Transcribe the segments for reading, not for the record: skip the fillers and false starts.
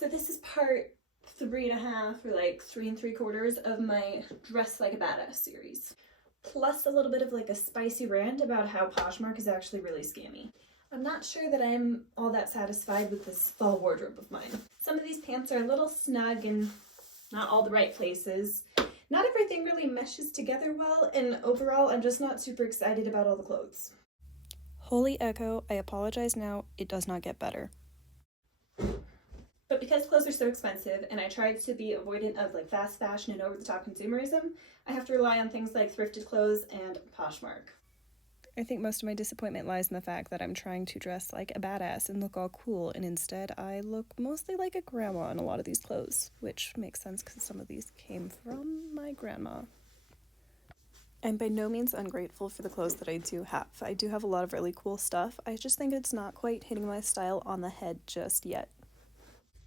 So this is part 3.5 or like 3 3/4 of my Dress Like a Badass series. Plus a little bit of like a spicy rant about how Poshmark is actually really scammy. I'm not sure that I'm all that satisfied with this fall wardrobe of mine. Some of these pants are a little snug and not all the right places. Not everything really meshes together well, and overall I'm just not super excited about all the clothes. Holy echo, I apologize now, it does not get better. But because clothes are so expensive and I tried to be avoidant of like fast fashion and over-the-top consumerism, I have to rely on things like thrifted clothes and Poshmark. I think most of my disappointment lies in the fact that I'm trying to dress like a badass and look all cool, and instead I look mostly like a grandma in a lot of these clothes, which makes sense because some of these came from my grandma. I'm by no means ungrateful for the clothes that I do have. I do have a lot of really cool stuff. I just think it's not quite hitting my style on the head just yet.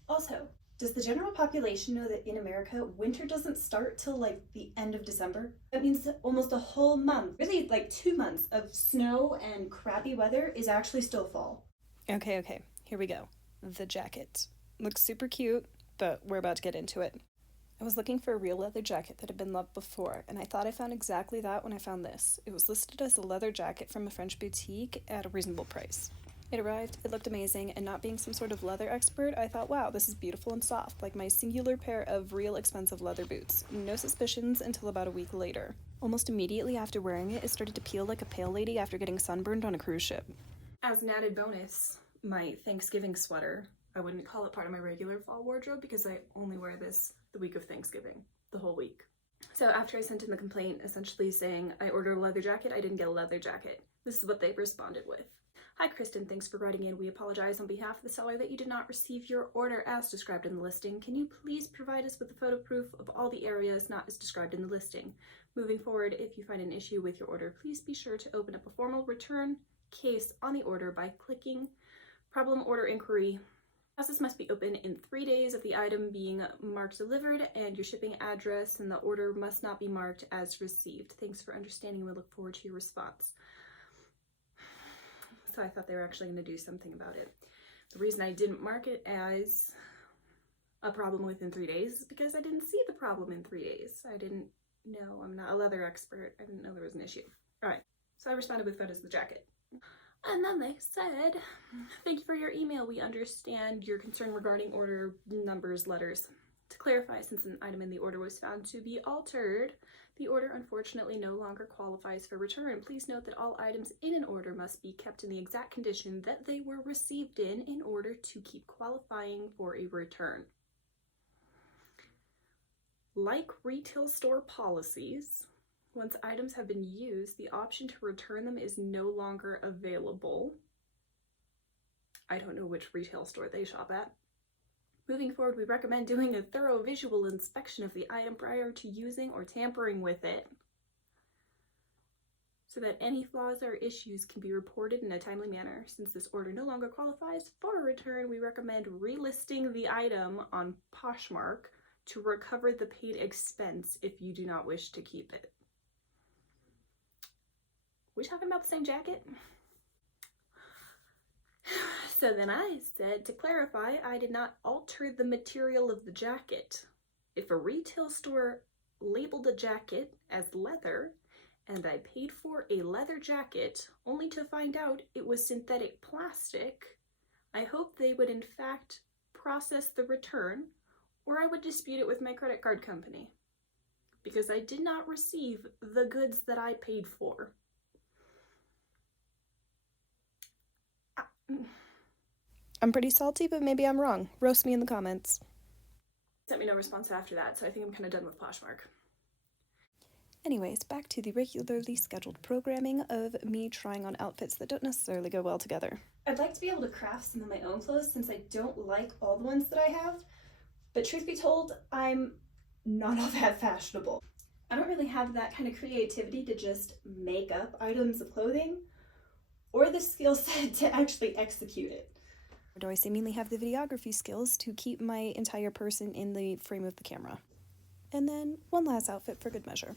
Also, does the general population know that in America, winter doesn't start till like the end of December? That means that almost a whole month, really like 2 months of snow and crappy weather is actually still fall. Okay, here we go. The jacket. Looks super cute, but we're about to get into it. I was looking for a real leather jacket that had been loved before, and I thought I found exactly that when I found this. It was listed as a leather jacket from a French boutique at a reasonable price. It arrived, it looked amazing, and not being some sort of leather expert, I thought, wow, this is beautiful and soft, like my singular pair of real expensive leather boots. No suspicions until about a week later. Almost immediately after wearing it, it started to peel like a pale lady after getting sunburned on a cruise ship. As an added bonus, my Thanksgiving sweater, I wouldn't call it part of my regular fall wardrobe because I only wear this the week of Thanksgiving, the whole week. So after I sent in the complaint essentially saying I ordered a leather jacket, I didn't get a leather jacket. This is what they responded with. Hi Kristen, thanks for writing in. We apologize on behalf of the seller that you did not receive your order as described in the listing. Can you please provide us with a photo proof of all the areas not as described in the listing? Moving forward, if you find an issue with your order, please be sure to open up a formal return case on the order by clicking Problem Order Inquiry. Process must be open in 3 days of the item being marked delivered, and your shipping address and the order must not be marked as received. Thanks for understanding. We look forward to your response. So I thought they were actually going to do something about it. The reason I didn't mark it as a problem within 3 days is because I didn't see the problem in 3 days. I didn't know. I'm not a leather expert. I didn't know there was an issue. All right. So I responded with photos of the jacket. And then they said, thank you for your email. We understand your concern regarding order numbers, letters. To clarify, since an item in the order was found to be altered, the order unfortunately no longer qualifies for return. Please note that all items in an order must be kept in the exact condition that they were received in order to keep qualifying for a return. Like retail store policies, once items have been used, the option to return them is no longer available. I don't know which retail store they shop at. Moving forward, we recommend doing a thorough visual inspection of the item prior to using or tampering with it so that any flaws or issues can be reported in a timely manner. Since this order no longer qualifies for a return, we recommend relisting the item on Poshmark to recover the paid expense if you do not wish to keep it. We talking about the same jacket? So then I said, to clarify, I did not alter the material of the jacket. If a retail store labeled a jacket as leather and I paid for a leather jacket only to find out it was synthetic plastic, I hope they would in fact process the return, or I would dispute it with my credit card company because I did not receive the goods that I paid for. I'm pretty salty, but maybe I'm wrong. Roast me in the comments. Sent me no response after that, so I think I'm kind of done with Poshmark. Anyways, back to the regularly scheduled programming of me trying on outfits that don't necessarily go well together. I'd like to be able to craft some of my own clothes since I don't like all the ones that I have, but truth be told, I'm not all that fashionable. I don't really have that kind of creativity to just make up items of clothing or the skill set to actually execute it. Or do I seemingly have the videography skills to keep my entire person in the frame of the camera? And then one last outfit for good measure.